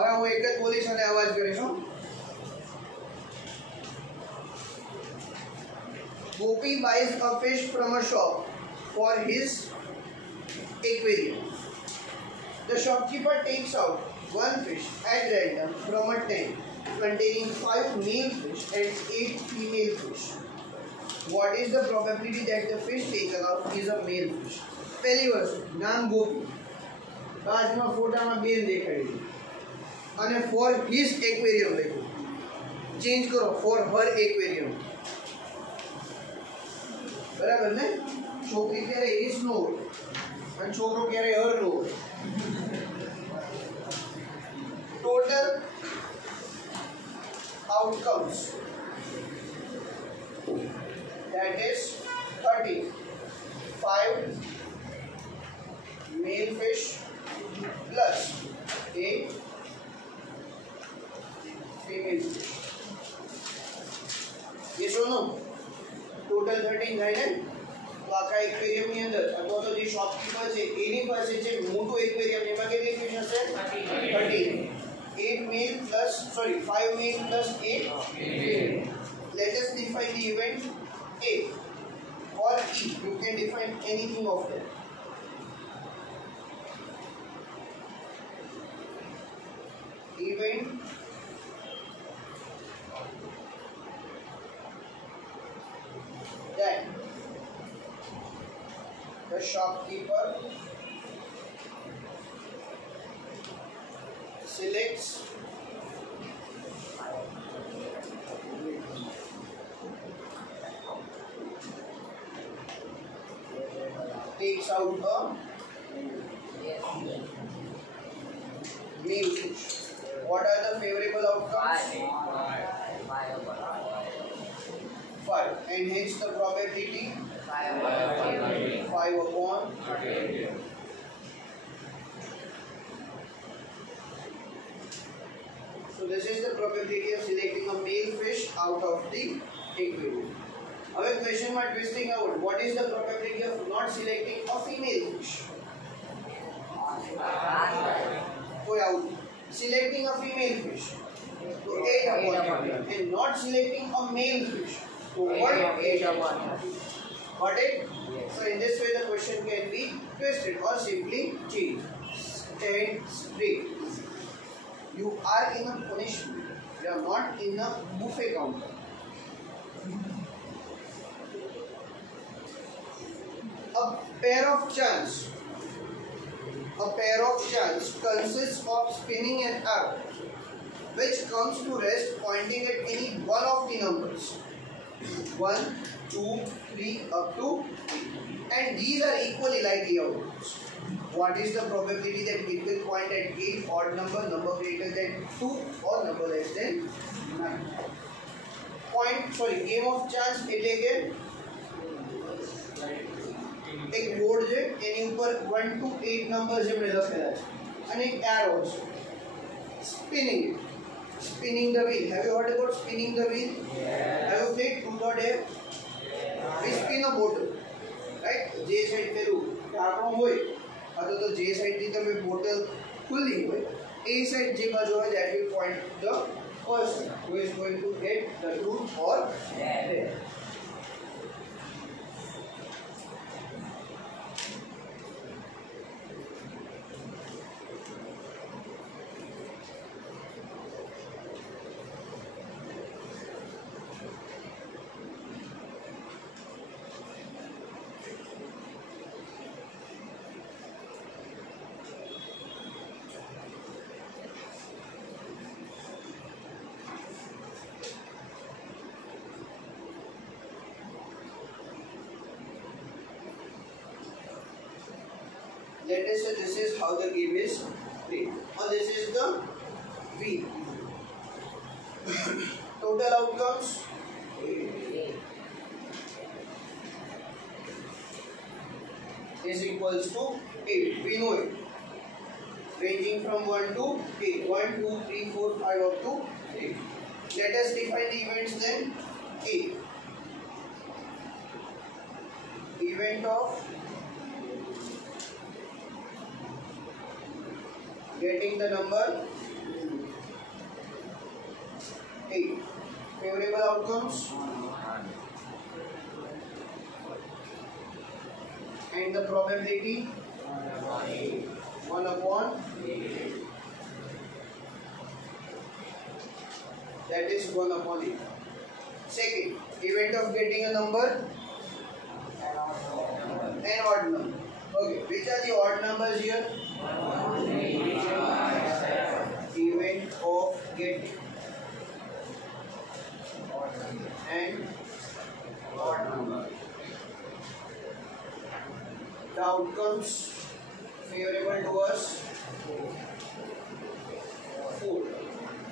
હવે હું એક જ બોલીશ અને અવાજ કરીશું. Gopi buys a fish from a shop for his aquarium. The shopkeeper takes out one fish at random from a tank containing 5 male fish and 8 female fish. What is the probability that the fish taken out is a male fish? पहली वस्तु नाम गोपी, बाजूમાં ફોટામાં બેન દેખાડી છે અને for his aquarium લખ્યું. ચેન્જ કરો ફોર હર એક્વેરિયમ. બરાબર ને? છોકરી ક્યારે હિઝ નો હોય અને છોકરો ક્યારે હર નો હોય. Total outcomes, that is 35 male fish plus 8 female fish. Yes or no? Total 13 થાય ને? તો આખા એક્વેરિયમ ની અંદર અથવા તો જે શોપકીપર છે એની પાસે છે મોટું એક્વેરિયમ, એમાં કેટલી ફિશ હશે? 13. 8 male plus 5 male plus 8 female. Let us define the event A or E. You can define anything of that. Event that the shopkeeper selects takes out a male fish. What are the favorable outcomes? 5. And hence the probability 5 upon 30. So this is the probability of selecting a male fish out of the aquarium. Our question mark twisting out. What is the probability of not selecting a female fish? Go out. Selecting a female fish. So 8 upon 30. And not selecting a male fish. So what? 8 upon 30. Got it? Yes. So in this way the question can be twisted or simply changed. Stand straight. You are in a punishment. You are not in a buffet counter. A pair of chance consists of spinning an arrow which comes to rest pointing at any one of the numbers 1, 2, 3 up to 8, and these are equally likely outcomes. What is the probability that it will point at 8 odd number greater than 2 or number less than 9? Game of chance એટલે કે એક બોર્ડ છે એની ઉપર 1 to 8 નંબર્સ એમણે લખેલા છે અને એક એરો છે. Spinning the wheel. Have you heard about spinning the wheel? Yes. Have you played truth or dare? We spin a bottle, right? જે સાઈડ પેલું ઢાંકણું હોય અથવા તો જે સાઈડથી તમે બોટલ ખુલ્લી હોય એ સાઈડ જે બાજુ હોય that will point the person who is going to get the truth or dare. Let us say this is how the game is played. Now this is the wheel. Total outcomes is equals to 8. We know it. Ranging from 1 to 8. 1, 2, 3, 4, 5 up to 8. Let us define the events then. A. Event of getting the number 8. Favorable outcomes and the probability 1 upon, that is 1 upon 8. Second, event of getting a number, an odd number. Okay, which are the odd numbers here? Event of getting and odd number. The outcomes favorable to us 4,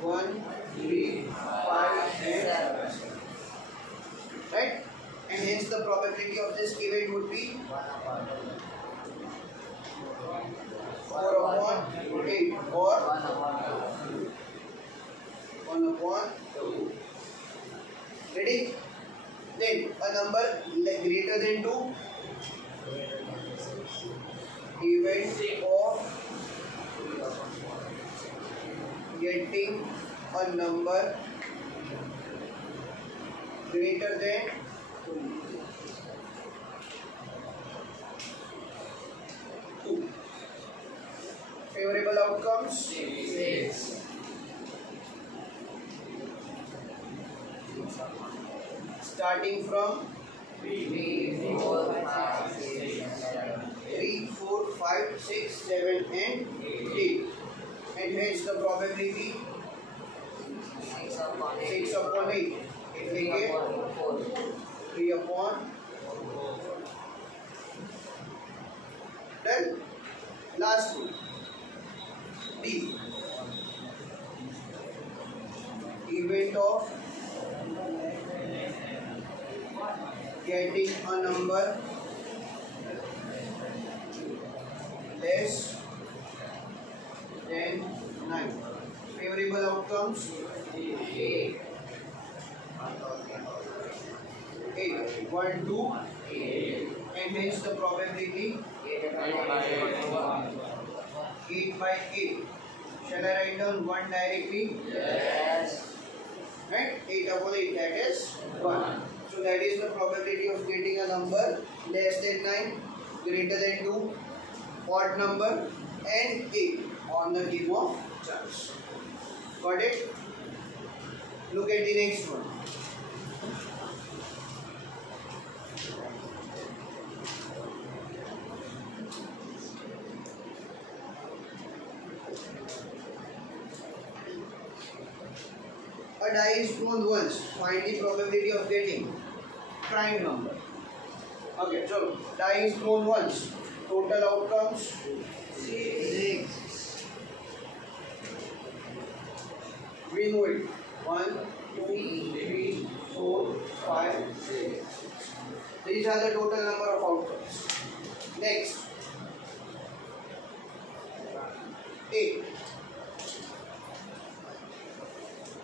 1, 3, 5 and 7. Right? And hence the probability of this event would be 4 upon 8 or 1 upon 2. Ready? Then a number greater than 2, event of getting a number greater than 2. Favorable outcomes 6. Starting from 3, 4, 5, 6, 7 and 8. And hence the probability 6 upon 8. It will get 3 upon. Then last one, D. Event of getting a number less than 9. Favorable outcomes 8. 1, 2, and hence the probability 8 by 8. Shall I write down 1 directly? Yes. Right? 8 upon 8, that is 1. So that is the probability of getting a number less than 9, greater than 2, odd number and 8 on the game of chance. Got it? Look at the next one. A die is thrown once. Find the probability of getting prime number. Okay, so die is thrown once. Total outcomes 6. We know it. 1, 2, 3, 4, 5, 6. These are the total number of outcomes. Next, 8.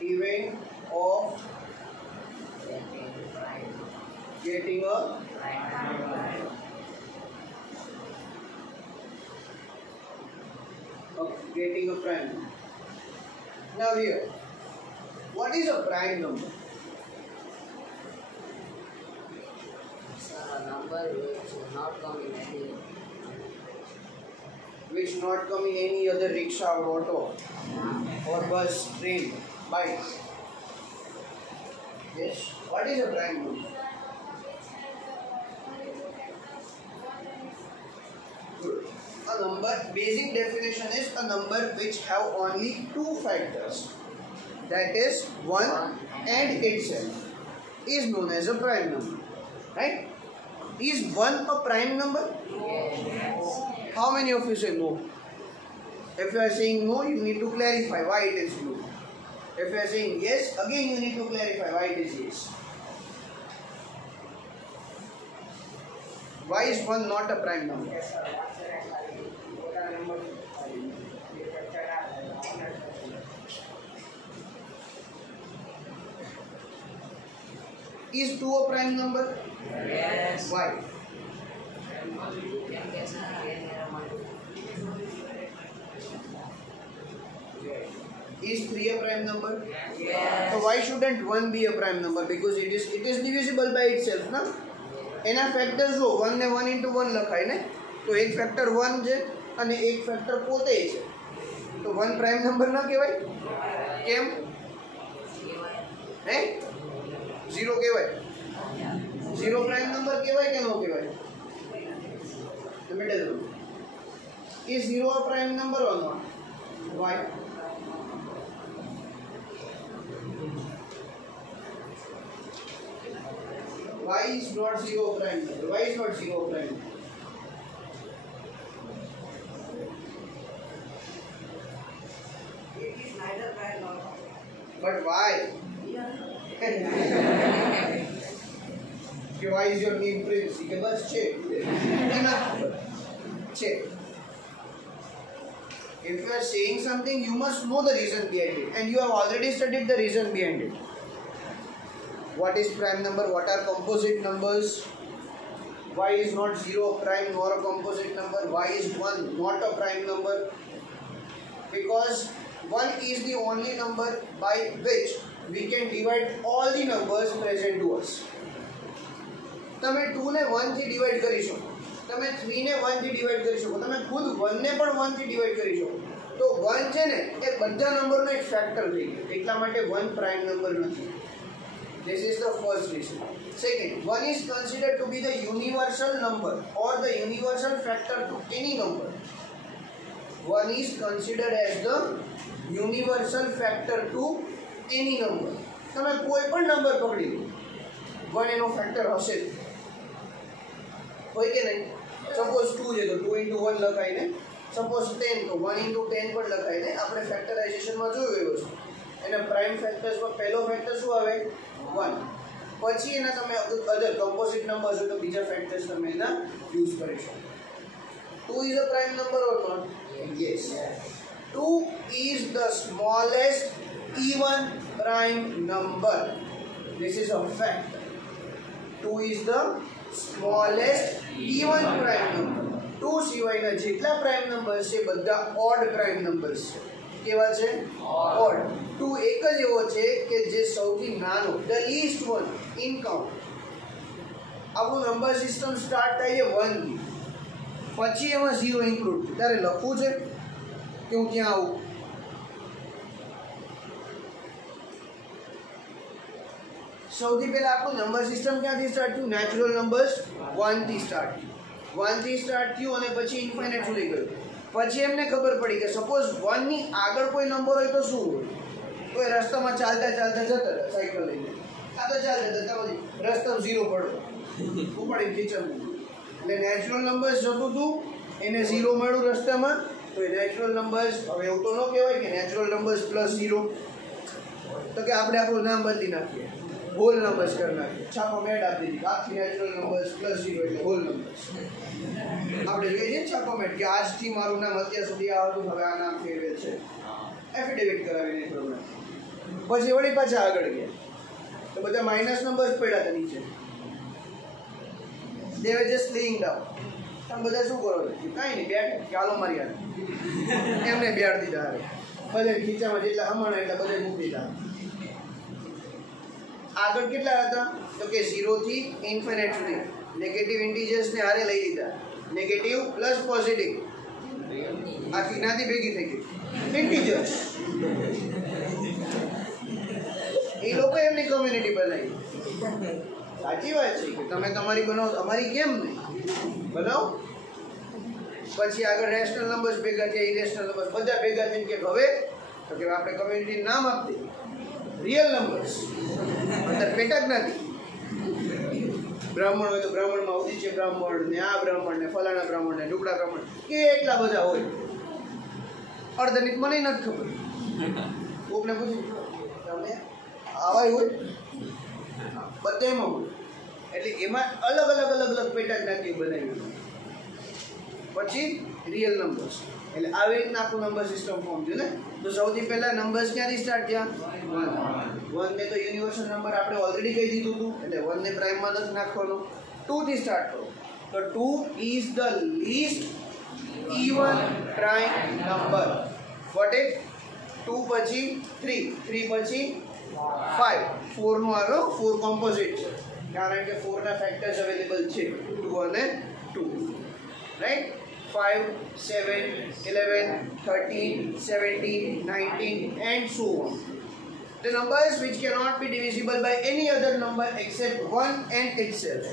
Event of getting a prime number. Now here, what is a prime number? Sir, a number which will not come in any. Which not come in any other rickshaw or auto or bus, train, bike. Yes. What is a prime number? Good. A number, basic definition is a number which have only 2 factors. That is 1 and itself is known as a prime number. Right? Is 1 a prime number? Yes. How many of you say no? If you are saying no, you need to clarify why it is no. If you are saying yes, again you need to clarify why it is yes. Why is 1 not a prime number? Is 2 a prime number? Yes. Why? Is 3 a prime number? Yes. So why shouldn't 1 be a prime number? Because it is divisible by itself, na? એના ફેક્ટર જો 1 ને 1 into 1 લખાય ને, તો એક ફેક્ટર 1 છે અને એક ફેક્ટર પોતે છે, તો 1 પ્રાઇમ નંબર ના કહેવાય? કેમ? હે? 0 કહેવાય? 0 પ્રાઇમ નંબર કહેવાય કે ન કહેવાય? તમે tell me. Is 0 a prime number or not? Why? Why is not 0 prime number? Why is not 0 prime number? It is neither prime nor But why? Okay, why is your name Prince? Okay, bus check. Enough. Check. If you are saying something, you must know the reason behind it, and you have already studied the reason behind it. What is prime number? What are composite numbers? Why is not 0 a prime nor a composite number? Why is 1 not a prime number? Because 1 is the only number by which we can divide all the numbers present to us. તમે 2 ને 1 થી ડિવાઇડ કરી શકો, તમે 3 ને 1 થી ડિવાઇડ કરી શકો, તમે ખુદ 1 ને પણ 1 થી ડિવાઇડ કરી શકો. તો 1 છે ને એ બધા નંબરનો એક ફેક્ટર થઈ ગયો, એટલા માટે 1 પ્રાઇમ નંબર નથી. This is the first reason. Second, 1 is considered to be the universal number or the universal factor to any number. 1 is considered as the universal factor to any number. તમે કોઈ પણ નંબર પકડી લો, 1 એનો ફેક્ટર હશે જ, હોય કે નહીં? સપોઝ 2 છે તો 2 into 1 લખાય ને, સપોઝ 10 તો 1 into 10 પણ લખાય ને. આપણે ફેક્ટરાઇઝેશનમાં જોયું એ વસ્તુ. એના પ્રાઇમ ફેક્ટર્સમાં પહેલો ફેક્ટર શું આવે? 1. પછી એના તમે અધર કમ્પોઝિટ નંબર્સ હોય તો બીજા ફેક્ટર્સ તમે એના યુઝ કરી શકો. 2 is a prime number or not? Yes. 2 is the smallest even prime number. This is a fact. 2 is the smallest even prime number. 2 સિવાયના જેટલા પ્રાઇમ નંબર્સ છે બધા ઓડ પ્રાઇમ નંબર્સ છે. કેવા છે? ઓડ. 2 એક જ એવો છે કે જે સૌથી નાનો, the least one in count. આપણું નંબર સિસ્ટમ સ્ટાર્ટ થાય છે 1 થી, પછી એમાં 0 ઇન્ક્લુડ. ત્યારે લખવું છે કે હું ત્યાં આવું? સૌથી પહેલા આપણું નંબર સિસ્ટમ ક્યાંથી સ્ટાર્ટ થયું? નેચરલ નંબર્સ 1 થી સ્ટાર્ટ થયું. 1 થી સ્ટાર્ટ થયું અને પછી ઇન્ફાઇનાઇટ સુધી ગયું. પછી એમને ખબર પડી કે સપોઝ 1 ની આગળ કોઈ નંબર હોય તો શું હોય? કોઈ રસ્તામાં ચાલતા ચાલતા જતા હતા સાયકલ લઈને, આ તો ચાલતા જતા પછી રસ્તામાં 0 પડતો, ઉપાડી ખીચવાનું. એટલે નેચરલ નંબર્સ જતું હતું, એને 0 મળ્યું રસ્તામાં, તો એ નેચરલ નંબર્સ. હવે એવું તો ન કહેવાય કે નેચરલ નંબર્સ પ્લસ 0, તો કે આપણે આપણું નામ બદલી નાખીએ, હોલ નંબર્સ કરી નાખીએ. છાપો મેટ આપી દીધી, આખી નેચરલ નંબર્સ પ્લસ 0 એટલે હોલ નંબર્સ. આપણે જોઈએ છીએ છાપો મેટ કે આજથી મારું નામ અત્યાર સુધી આ હતું, હવે આ નામ ફેરવેલ છે, એફિડેવિટ કરાવીને પ્રોગ્રામ. પછી વળી પાછા આગળ ગયા તો બધા માઇનસ નંબર્સ પડ્યા હતા નીચે. દે વર જસ્ટ લેઇંગ ડાઉન. તમે બધા શું કરો છો? કાંઈ નહીં, બેઠ ચાલો મારી હારે. એમને બેઠ દીધા હારે, બધે ખીચામાં જેટલા હમણાં એટલા બધે મૂકી દીધા. આગળ કેટલા હતા? તો કે 0 થી ઇન્ફિનિટ સુધી નેગેટિવ ઇન્ટીજર્સને હારે લઈ લીધા. નેગેટિવ પ્લસ પોઝિટિવ, આખી નાથી ભેગી થઈ ગઈ ઇન્ટીજર્સ. એ લોકો એમની કોમ્યુનિટી બનાવી. સાચી વાત છે કે તમે તમારી બનાવો, અમારી કેમ નહીં બનાવો. પછી આગળ રેશનલ નંબર્સ ભેગા થયા, ઇરેશનલ નંબર્સ બધા ભેગા થઈને કે હવે તો કે આપણે કોમ્યુનિટીનું નામ આપી દઈએ રિયલ નંબર્સ. અંદર પેટા જ નથી. બ્રાહ્મણ હોય તો બ્રાહ્મણમાં ઉદિત્ય બ્રાહ્મણ ને આ બ્રાહ્મણ ને ફલાણા બ્રાહ્મણ ને ઢુકડા બ્રાહ્મણ કેટલા બધા હોય. અર્ધનિક મને નથી ખબર. કોકને પૂછ્યું તમે આવા હોય બધામાં હોય. એટલે એમાં અલગ અલગ અલગ અલગ પેટા જ્ઞાતિઓ બનાવી. પછી રિયલ નંબર્સ. એટલે આવી રીતના આખું નંબર સિસ્ટમ ફોર્મ થયું ને. તો સૌથી પહેલા નંબર્સ ક્યાંથી સ્ટાર્ટ થયા? 1 ને તો યુનિવર્સલ નંબર આપણે ઓલરેડી કહી દીધું હતું, એટલે 1 ને પ્રાઇમમાં નથી નાખવાનો. 2 થી સ્ટાર્ટ કરો તો 2 is the list even prime number. Got it? 2 પછી 3, 3 પછી 5, 4 નું આવ્યો, 4 કોમ્પોઝિટ છે કારણ કે 4 ના ફેક્ટર્સ અવેલેબલ છે 2 અને 2, રાઈટ. 5, 7, 11, 13, 17, 19 and so on. The numbers which cannot be divisible by any other number except 1 and itself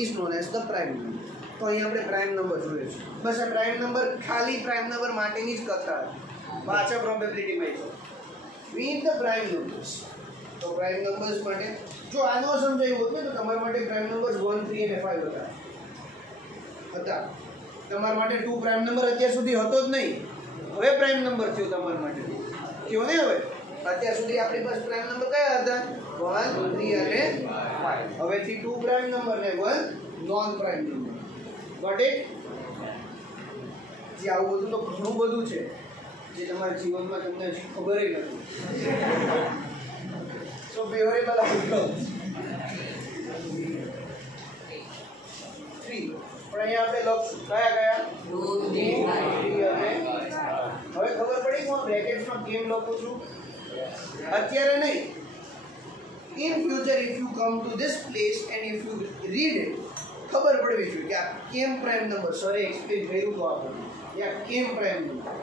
is known as the prime number. તો અહીં આપણે પ્રાઇમ નંબર જોઈએ છે. બસ આ પ્રાઇમ નંબર ખાલી પ્રાઇમ નંબર માટેની જ કથા પાછા પ્રોબેબિલિટીમાં છે. વિથ ધ પ્રાઇમ નંબર્સ, તો પ્રાઇમ નંબર્સ માટે જો આનો સમજાયું હોત ને તો તમારા માટે પ્રાઇમ નંબર્સ 1, 3 અને 5 હતા. તમારા માટે 2 પ્રાઇમ નંબર અત્યાર સુધી હતો જ નહીં, હવે પ્રાઇમ નંબર થયો તમારા માટે. થયો ને? હવે અત્યાર સુધી આપણી પાસે પ્રાઇમ નંબર કયા હતા? 1, 3 અને 5. હવેથી 2 પ્રાઇમ નંબર ને 1 non prime number. Got it? જે આવું બધું તો ઘણું બધું છે જે તમારા જીવનમાં તમને હજી ખબર નથી. સો ફેવરેબલ આઉટકમ્સ 3. પણ અહીંયા આપણે લખશું કયા 2, 3 અને હવે ખબર પડી કે હું બ્રેકેટ્સમાં કેમ લખું છું? અત્યારે નહીં, in future if you come to this place and if you read it, ખબર પડવી જોઈએ કે આ કેમ પ્રાઇમ નંબર સરે એક્સપ્લેન કર્યું તો આપણે ત્યાં કેમ પ્રાઇમ નંબર.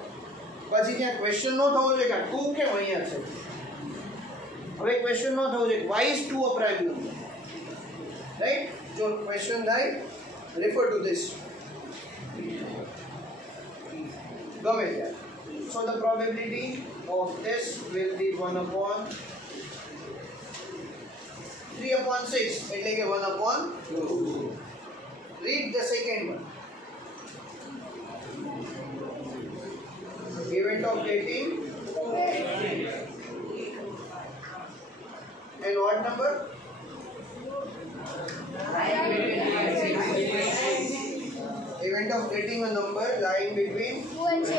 પછી ત્યાં ક્વેશ્ચન ન થવો જોઈએ કે 2 કેમ અહીંયા છે. હવે ક્વેશ્ચન ન થવો જોઈએ why is 2 a prime number, right? જો ક્વેશ્ચન થાય refer to this ગમે ત્યાં. So the probability of this will be 1/3/6 એટલે કે 1/2. Read the second one. Event of getting an odd number. Event of getting a number lying between 2 and 6.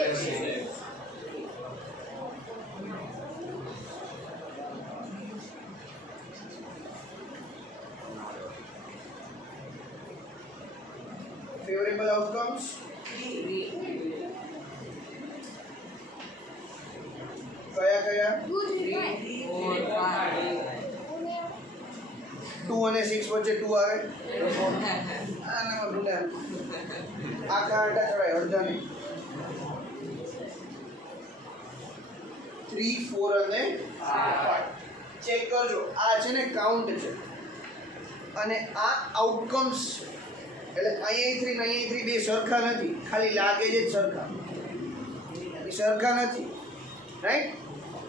favorable outcomes. કયા 2, 3, 5. 2 અને 6 વચ્ચે 2 આવે. આનામાં ભૂલા આખા આટા ચડાય અડધા નહીં. 3, 4 અને 5 ચેક કરજો. આ છે ને કાઉન્ટ છે અને આ આઉટકમ્સ એટલે અહીંયા 3 ને અહીંયા 3 બે સરખા નથી, ખાલી લાગે છે સરખા, એ સરખા નથી, રાઈટ?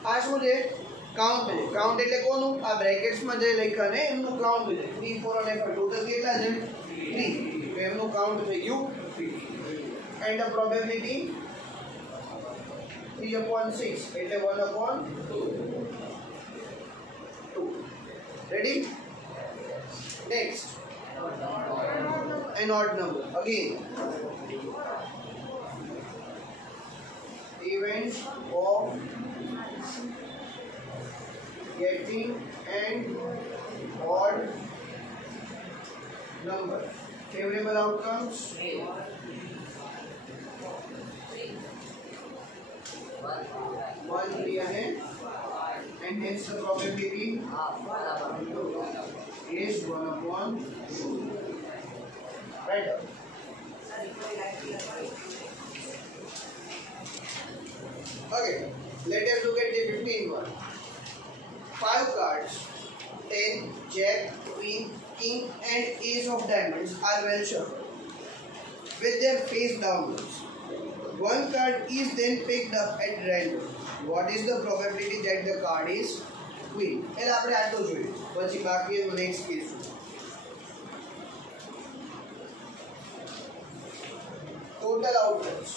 આ શું છે? કાઉન્ટ છે. કાઉન્ટ એટલે કોનું? આ બ્રેકેટ્સમાં જે લખ્યા ને એમનું કાઉન્ટ છે. 3, 4 અને 5 ટોટલ કેટલા છે? 3. તો એમનું કાઉન્ટ થઈ ગયું 3. એન્ડ ધ પ્રોબેબિલિટી 3/6 એટલે 1/2. Ready? Next an odd number. Again, event of getting an odd number. Favorable outcomes. 1, 3 and hence the probability is 1/2. Right. Okay, let us look at the 15th one. 5 cards, 10, Jack, Queen, King and Ace of Diamonds are well shuffled with their face downwards. One card is then picked up at random. What is the probability that the card is Queen? એટલે આપણે આટલું જોઈએ, પછી બાકી next case. Total outcomes.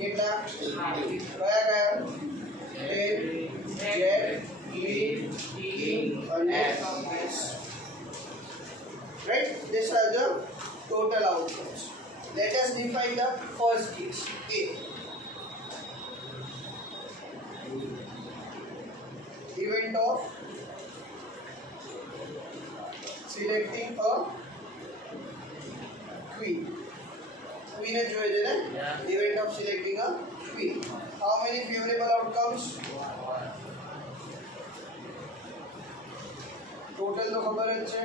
કેટલા? કયા 10, Jack, Queen, King and Ace. Right? These are the total outcomes. Let us define the first case. A. Event of selecting a queen. Queen queen જ જોઈએ છે ને event of selecting a queen. How many favorable outcomes? Total તો ખબર જ છે.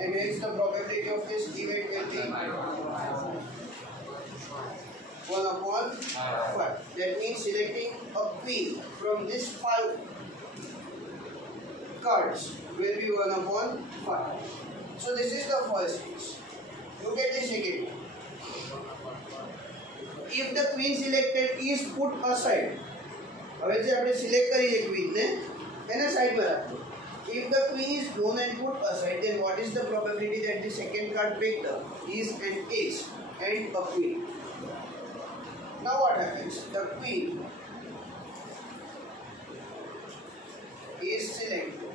And hence the probability of this event will be 1/5. That means selecting a queen from this 5 cards will be 1/5. So this is the first case. Look at the second. If the queen selected is put aside, હવે જે આપણે સિલેક્ટ કરી છે queen ને એને સાઈડમાં રાખો. If the queen is blown and put aside, then what is the probability that the second card picked up is an ace and a queen? Now what happens? The queen is selected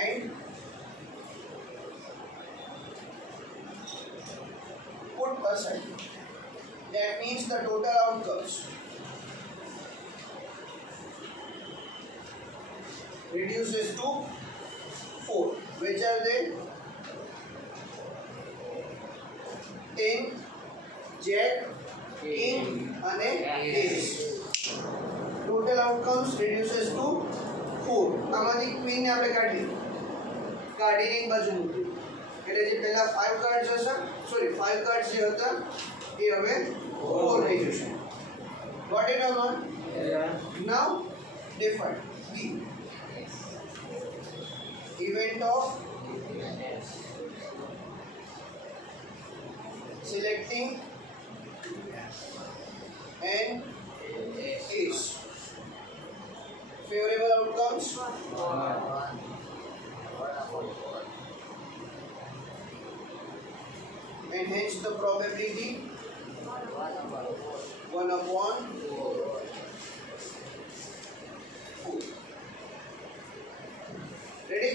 and put aside. That means the total outcomes reduces to 4. Which are they? 10, Jack, King and Ace. Total outcomes reduces to 4. આમાંથી queen ને આપણે કાઢીને એક બાજુ મૂકી. એટલે જે પહેલા 5 કાર્ડ્સ હશે, સોરી 5 કાર્ડ્સ જે હતા એ હવે 4 થઈ જશે. Got it or not? Now define B. Event of selecting an ace. Favorable outcomes? And hence the probability 1/4. Ready?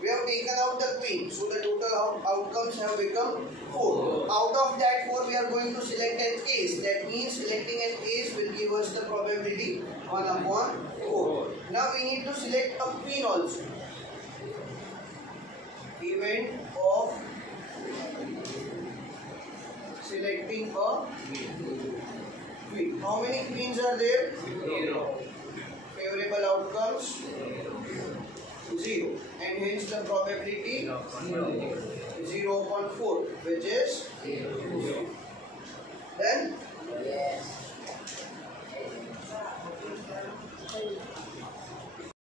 We have taken out the queen, so the total outcomes have become 4. Out of that 4, we are going to select an ace. That means selecting an ace will give us the probability 1/4. Now we need to select a queen also. Event of selecting a queen. How many queens are there? 0. Favorable outcomes? 0. And hence the probability 0/4, which is 0. Then? Yes.